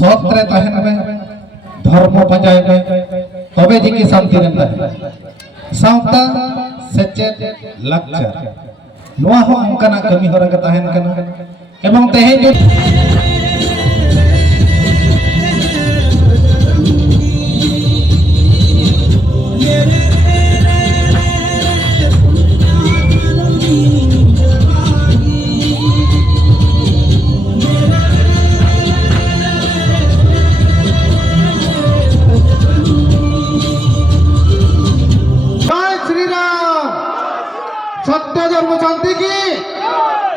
सत रे तहन में धर्म पंजाय में तबे जी शांति रे सावता सेचेत लाक्चर नोआ हो अंकना कमी होरा के तहन कना एवं तेहेज सत्य धर्म शांति की,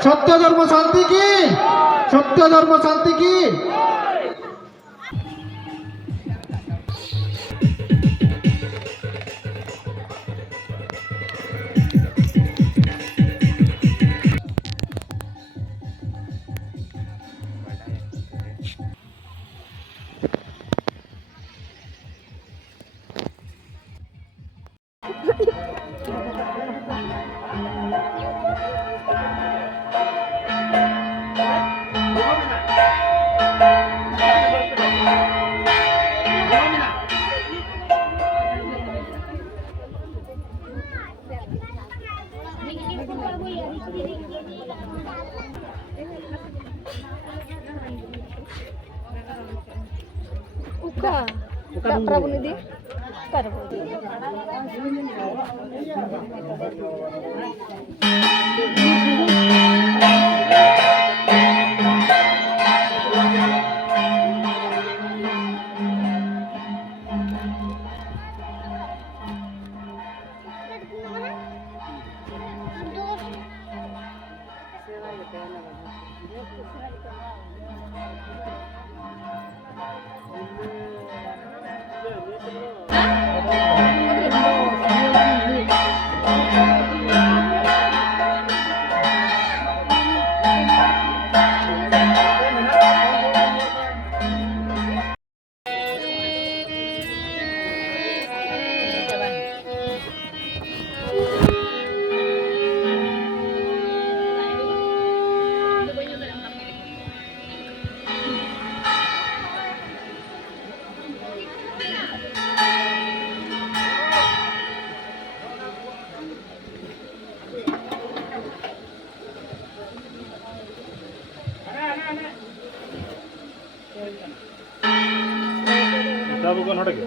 सत्य धर्म शांति की, सत्य धर्म शांति की। Uka Prabunidhi bukan ada ke?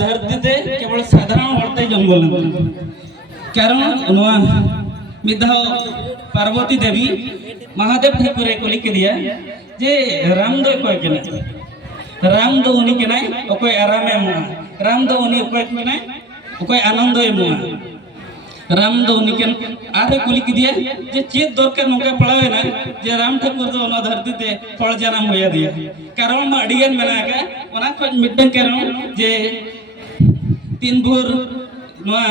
धरती ते केवल साधारण हड़ते जन्म लेना कारण मिधा पार्वती देवी महादेव ठाकुर कुली के दिया जे राम दो कोई के राम दो उनी के ना कोई आराम एम राम दो उनी कोई के ना कोई आनंद एम राम दो उनी के आरे कुली के दिया जे चेत दरकार नोका पड़ावे ना जे राम ठाकुर दो ना धरती ते फल जन्म होया दिया कारण मा अडिगन मेना का ओना को मिटन कारण जे तीन भोर नोआ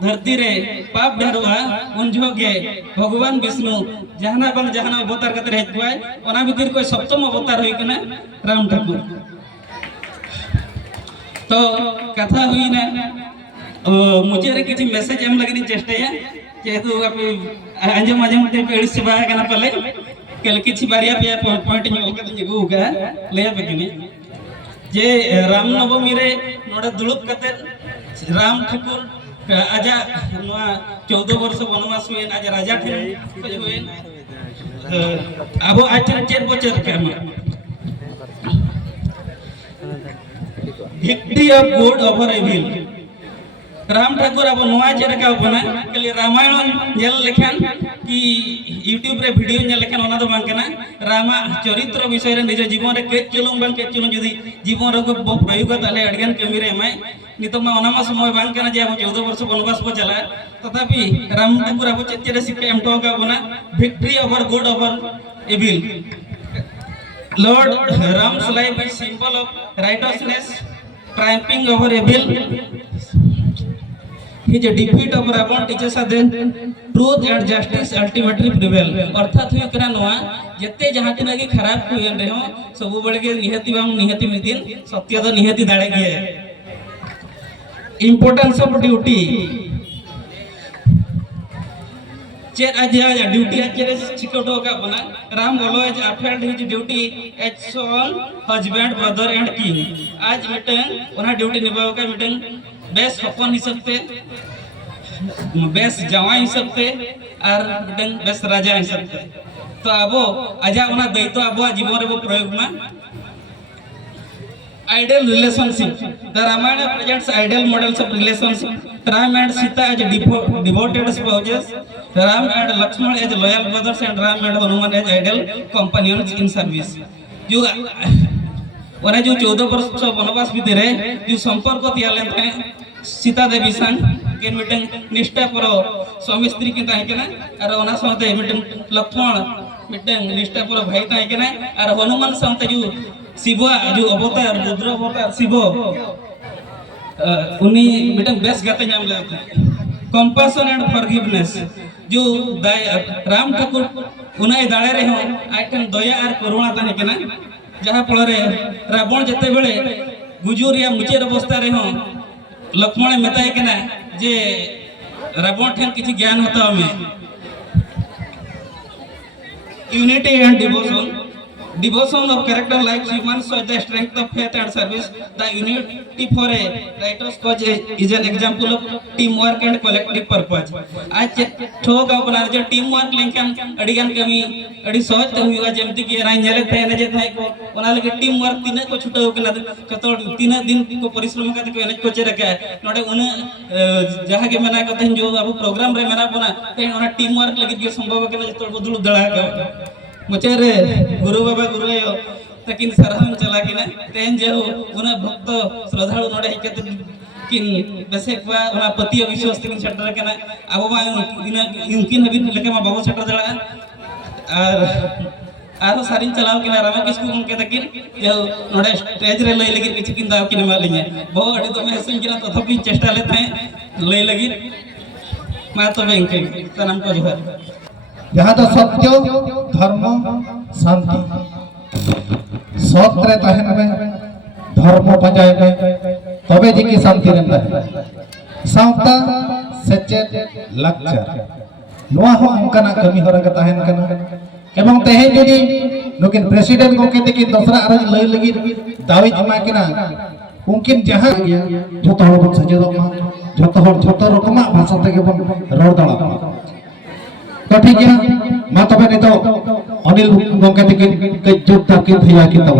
धरती रे पाप ढारुआ उन जोगे भगवान विष्णु जहाना बन जहाना अवतार कते हेज कोय ओना भीतर कोई सप्तम अवतार होई कना राम ठाकुर तो कथा हुई ना मुझे रे किछि मैसेज एम लगी चेष्टा जेहेतु आंजम आंजम ते पेड़ से बा कना पले केल किछि बारिया पे पॉइंट नि ओके जगु का ले बेकिनी जे राम नवमी रे नोडे दुलुप कते राम ठाकुर आजा 14 वर्ष वनवास हुए आज राजा ठेन हुए अब आज 4 बचर के victory of good over evil Ram Thakur अब नोआ चेरका बना कली रामायण नेल लेखन कि यूट्यूब रे वीडियो नेल लेखन ओना दो बांकना रामा चरित्र विषय रे निज जीवन रे के चलुम बांके चलुम जदी जीवन रे को प्रयोग ताले अडगन कमी रे मैं नितो मा ओना मा समय बांकना जे अब 14 वर्ष वनवास को चला तथापि राम ठाकुर अब चेरे शिक्षा एम तो का बना victory over good over evil lord Ram's life is symbol of righteousness triumphing over evil. His defeat of Ravan teaches us that truth and justice ultimately prevail. अर्थात हुई करा नोआ जत्ते जहाँ ती लगी खराब हुए रहे हो सब बड़े के निहती बाम निहती मिदिन सत्य तो निहती दाड़े गए. Importance of duty. चेर आज ड्यूटी आज चेर चिकोटो का बना Ram always upheld his duty as son, husband, brother and king. आज मीटिंग उन्हें ड्यूटी निभाओ का मीटिंग बेस्ट हपन ही सकते बेस्ट जवाई ही सकते और मीटिंग बेस्ट राजा ही सकते तो अबो आजा उन्हें दायित्व अबो जीवन रे वो प्रयोग में ideal relationship. The Ramayana presents ideal models of relationship. Ram and Sita as devoted spouses, Ram and Lakshman as loyal brothers, and Ram and Hanuman as ideal companions in service. जो उन्हें जो 14 वर्ष वनवास भी दे रहे जो संपर्क दिया लेते हैं सीता देवी संग के मीटिंग निष्ठा पर स्वामी स्त्री की ताई के ना और उन्हें समझते मीटिंग लक्ष्मण मीटिंग निष्ठा पर भाई ताई के ना और हनुमान समझते जो शिवा जो अवतार रुद्र अवतार शिवो उन्हीं मीटिंग बेस्ट गाते नाम लेते हैं कंपैशन एंड फॉरगिवनेस जो राम ठाकुर उन्हें दाड़े रहे हो आइटन दया और करुणा ताने के ना जहाँ फल रावण जिते बेले गुजुर या मुचेर अवस्था रे हो लक्ष्मण मेताए के ना जे रावण ठेन किसी ज्ञान होता हमें unity and devotion devotion of character like human shows the strength of faith and service. The unity for a righteous cause is an example of teamwork and collective purpose. आज ठोक अपना जो teamwork लेकिन अड़िगन कमी अड़ी सोच तो हुआ जमती कि राइन जले थे न जे थे को उन्हें लगे teamwork तीन को छुटा हो के ना कतो 3 दिन को परिश्रम करते को एनएच को चेर रखा है नोटे उन्हें जहाँ के मना करते हैं जो अब प्रोग्राम रे मना बना तो उन्हें teamwork लगे जो संभव है कि ना जो बदलू दड़ा का मुचेरे गुरु बाबा गुरु आयो तकिन सरहन चला कि ना तेन जो उन्हें भक्त श्रद्धालु नोड़े ही कहते किन वैसे क्या उन्हें पति अविश्वास तकिन छटर के ना अब वहाँ इनकिन अभी लेके माँ बाबू छटर जला और सारिन चलाओ कि ना रामा किसको उनके तकिन जो नोड़े स्टेज रे ले लगी किसी किन दाव किन मालिन्या बहुत अड़ी तो मैं सुन कि ना तो थोड़ी चेष्टा लेते हैं ले लगी मैं तो बैंक के तनाम को जो है यहाँ तो सत्य धर्म शांति सत्य तहन में धर्म पंजाय में तबे जी की शांति रहता है सावता सचेत लक्चर नोआ हो उनका कमी हो रहा तहन कना एवं तेहे जदि नुकिन प्रेसिडेंट को कहते कि दूसरा अरज लय लगी दावी जमा किना उनकिन जहां जो तो बन सजेदो जो तो रकमा भाषा तक बन रोड दड़ा तो ठीक है मा तबे नहीं तो अनिल गंगा तक के जोता के भैया की तब